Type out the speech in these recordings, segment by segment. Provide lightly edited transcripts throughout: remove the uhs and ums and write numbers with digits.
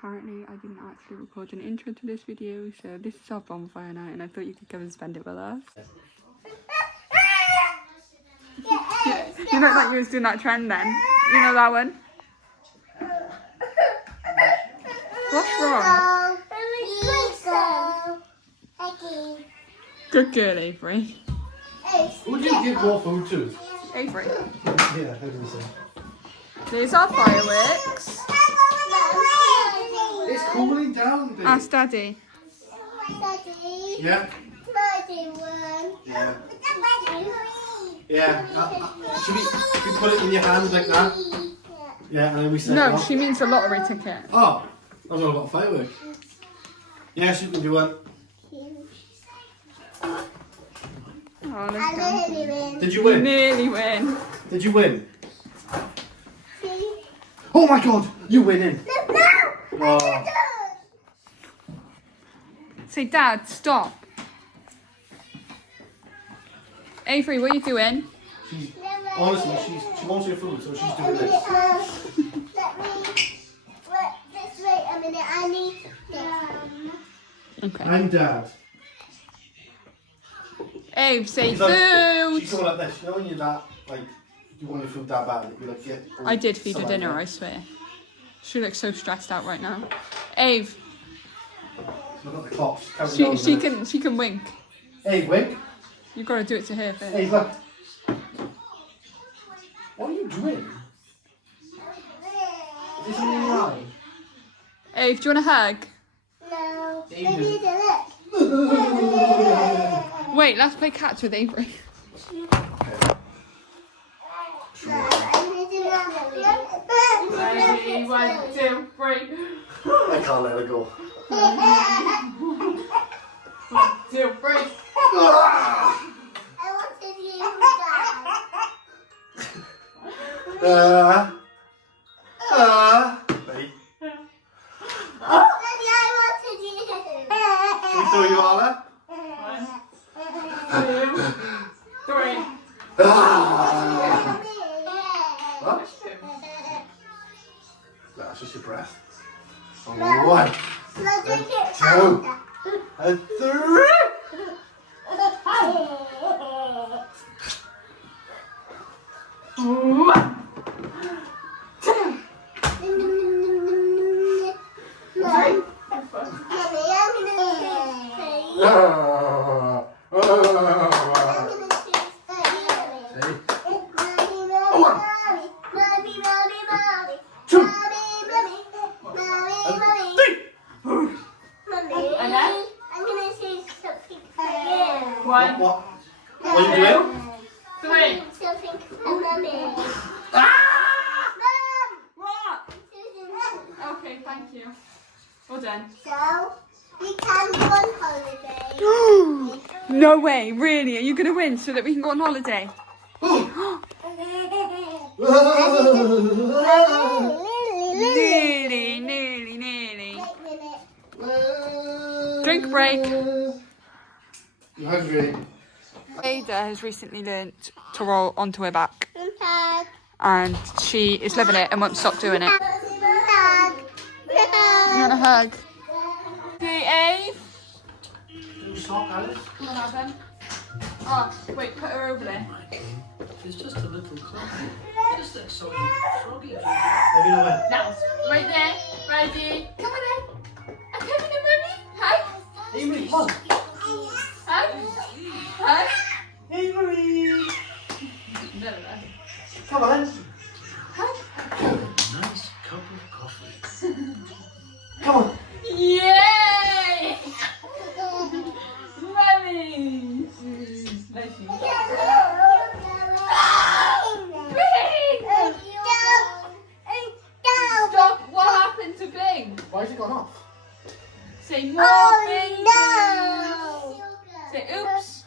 apparently I didn't actually record an intro to this video, so this is our bonfire night and I thought you could come and spend it with us. You look like you was doing that trend then. You know that one? What's wrong? Good girl, Avery. Who did you give more food to? Avery. Yeah, I do so. These are fireworks. It's cooling down, babe. Ask Daddy. Daddy. Yeah. Daddy one. Yeah. Yeah. Should we put it in your hands like that? Yeah, and then we set it No, off? she means a lottery ticket. Oh, I was all about firework. Yes, you can do one. Oh, let's I go. nearly win. Did you win? Nearly win. Did you win? Oh my god, you winning. No! Oh. Say, Dad, stop. Avery, what are you doing? She's, honestly, she wants your food, so she's doing this. Let's wait a minute. I need Okay. I'm Dad. Ave, say She's like- food. She's going like this. You know when you're that, like, you want your food that bad, you're like, yeah. I did feed her Something dinner, like I swear. She looks so stressed out right now. Ave, that. Look at the clock. She's counting down the she can wink. minutes. Hey, wink. You've got to do it to her first. Hey, look. What are you doing? Is this something wrong? Ave, do you want a hug? No. David. Maybe the lip. Wait, let's play catch with Avery. Ready, 1, 2, 3. I can't let her go. 1, 2, 3. Ready? Should we throw you all up? 1, 2, 3. What? That's just your breath. 1, 2, and 3. One, What are you doing? 3. Something for Mummy. What? Okay, thank you. Well done. So, we can go on holiday. No way, really? Are you going to win so that we can go on holiday? Nearly. Drink break. You hungry? Ada has recently learnt to roll onto her back and she is loving it and won't stop doing it. You want a hug? Hey, Ave? Can you stop, Alice? Come on, Adam. Oh, wait, put her over there. It's just a little cloudy. Just that soggy. Maybe no way. Now, right there. Ready? Come on then. I'm coming in, Mummy. Hi. Avery, come on. Hi. Hi. Avery. No. Come on. Nice cup of coffee. Come on. Yay! Mummy. Bless you. Stop. What happened to Bing? Why has it gone off? Say more Bing. Say oops.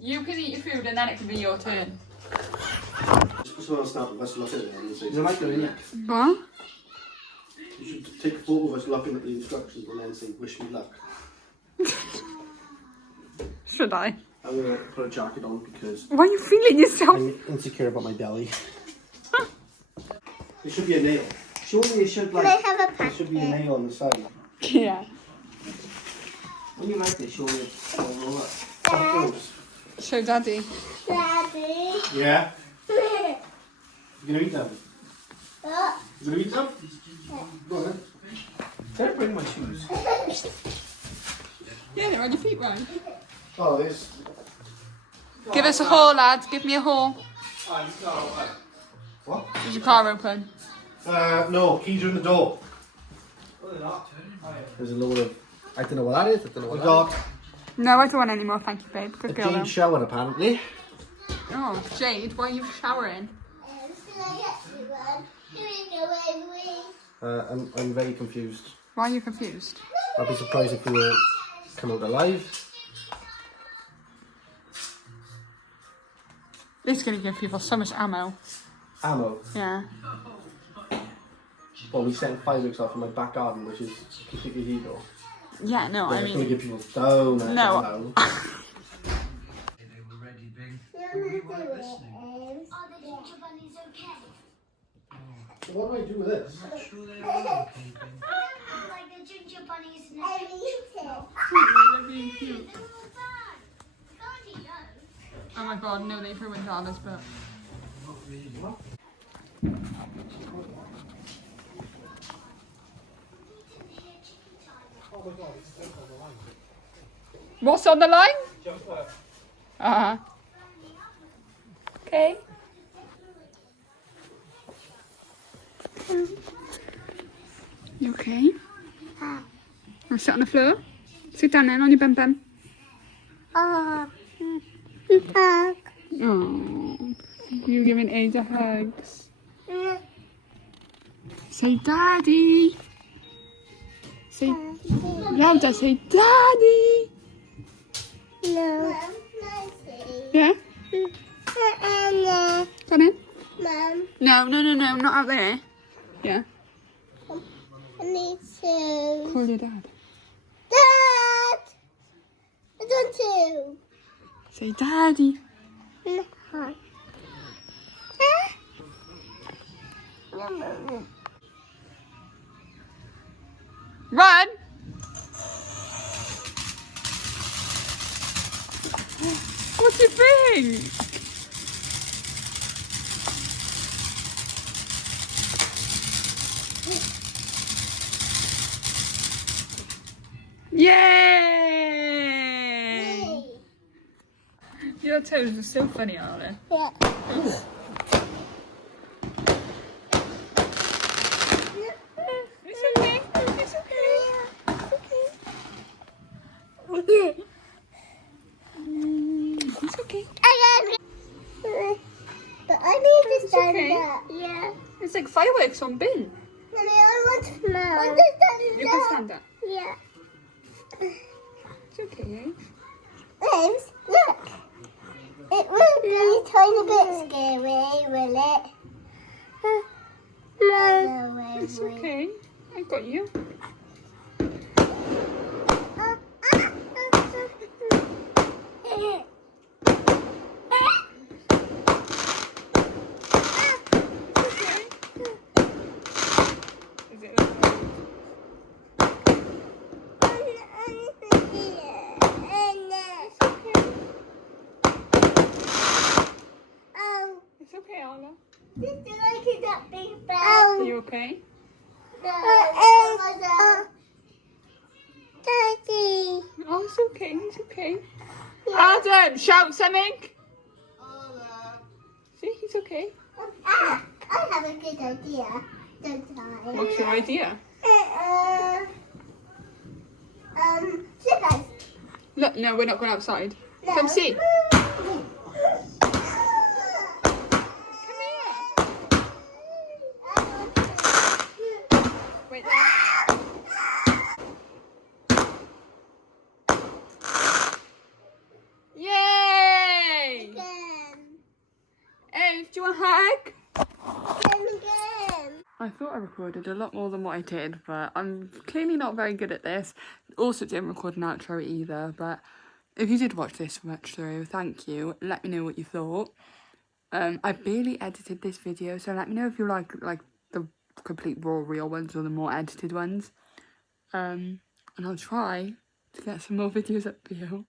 You can eat your food and then it can be your turn. Let's look at it and see. Is it like doing it? What? You should take a photo of us looking at the instructions and then say, wish me luck. Should I? I'm going to put a jacket on because Why are you feeling yourself? I'm insecure about my belly. There should be a nail. Surely it should Can I like. have a There should be a packet? nail on the side. Yeah. When you like this, surely it's all over. Dad. Show Daddy. Daddy. Yeah. You gonna eat them? Oh. You gonna eat them? Go on then. Did I bring my shoes? Yeah, they're on your feet, right? Oh, this. Give us a haul, lads. Give me a haul. What? Is your car open? No, keys are in the door. There's a load of. I don't know what that is. I don't know We what got No, I don't want any more, thank you, babe. Good a girl. Jane though. shower apparently. Oh, Jade, why are you showering? Can I get you one? Here we go, Avery. I'm very confused. Why are you confused? I'd be surprised if we will come out alive. This is going to give people so much ammo. Ammo. Yeah. Well, we sent fireworks off in my back garden, which is completely legal. Yeah, no, I We're going to mean... give people donuts. No. now. They were ready, Bing. You We weren't listening. Are the ginger bunnies okay? So what do I do with this? I'm sure they are okay, Bing. Like the ginger bunnies in a picture. Oh my god, no, they've ruined ours, but... Not really. What's on the line? Uh-huh. Okay. You okay? Wanna sit on the floor? Sit down then on your bum bum. Oh. Oh, you giving Ada hugs. Say daddy. Say louder. Say daddy. No. Yeah. No. Come in. Mum, No, no, no, no, not out there. Yeah. I need to. Call your dad. Dad! I want to. Say daddy. No. Run. What's your thing? Yay! Your toes are so funny, aren't they? Yeah. It's okay. It's okay. It's okay. But I need to It's stand okay. up. Yeah. It's like fireworks on bin. Mommy, I want to stand You can stand up. Yeah. It's okay, eh? James, look. It won't be a tiny bit scary, will it? No. No, It's okay. I got you. Is it okay? It's okay, Anna. Are you okay? Daddy. Oh, it's okay. It's okay. Adam, shout something. See, he's okay. I have a good idea, don't I? What's your idea? Slippers. Look, no, we're not going outside. Come see. Wait there. Yay! Again. Hey, do you want a hug? Again. I thought I recorded a lot more than what I did, but I'm clearly not very good at this. Also didn't record an outro either, but if you did watch this much through, thank you. Let me know what you thought. I barely edited this video, so let me know if you like the complete raw real ones or the more edited ones. And I'll try to get some more videos up for you.